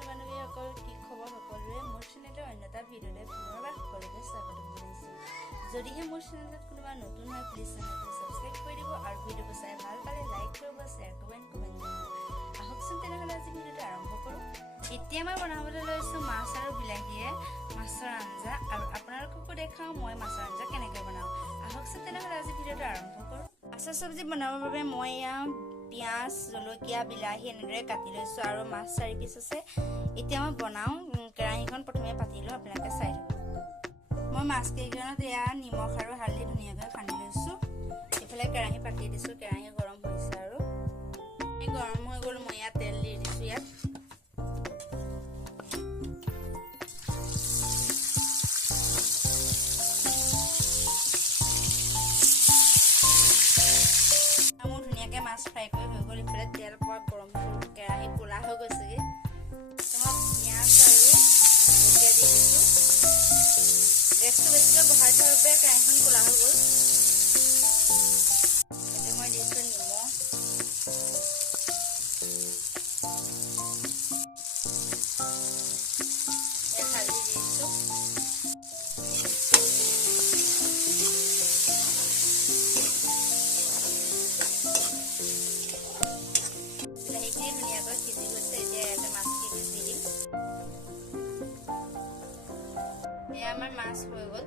বন্ধু-বান্ধৱীসকল কি খবৰ সকলোৰে মোৰ চেনেলৰ অন্য এটা ভিডিঅ'লৈ পুনৰবাৰ সকলোকে স্বাগতম জনাইছোঁ। যদিহে মোৰ চেনেলত কোনোবা নতুন হয় প্লিজ চেনেলটো ছাবস্ক্ৰাইব কৰি দিব আৰু ভিডিঅ'টো চাই ভাল পালে লাইক কৰিব, শ্বেয়াৰ কৰিব, কমেণ্ট কৰিব। আহকচোন তেনেহ'লে আজি ভিডিঅ'টো আৰম্ভ কৰোঁ। এতিয়া মই বনাবলৈ লৈছোঁ মাছ আৰু বিলাহীৰে মাছৰ আঞ্জা আৰু আপোনালোককো দেখাওঁ মই মাছৰ আঞ্জা কেনেকৈ বনাওঁ। আহকচোন তেনেহ'লে আজি ভিডিঅ'টো আৰম্ভ কৰোঁ। মাছৰ চব্জি বনাবৰ বাবে মই পিঁয়াজ, জলকীয়া, বিলাহী এনেদৰে কাটি লৈছোঁ আৰু মাছ 4 পিচ আছে। এতিয়া মই বনাওঁ। কেৰাহীখন প্ৰথমে পাতি লওঁ, আপোনালোকে চাই থাকক। মই মাছকেইখনত নিমখ আৰু হালধি ধুনীয়াকৈ সানি লৈছোঁ। এইফালে কেৰাহী পাতি দিছোঁ, কেৰাহী গৰম হৈছে আৰু গৰম হৈ গ'ল। মই ইয়াত তেল দি দিছোঁ। ইয়াত মাছ ফ্ৰাই কৰি হৈ গ'ল। ইফালে তেল পোৱা গৰম হৈ কেৰাহী ক'লা হৈ গৈছেগৈ। মই পিঁয়াজ আৰু জলকীয়া দি দিছোঁ। গেছটো বেছিকৈ বঢ়াই থোৱাৰ বাবে কেৰাহীখন ক'লা হৈ গ'ল। এতিয়া মই দিছোঁ নিমখ, হালধি দিছোঁ, ধুনীয়াকৈ সিজি গৈছে। এতিয়া ইয়াতে মাছখিনি দি দিম। এয়া আমাৰ মাছ হৈ গ'ল।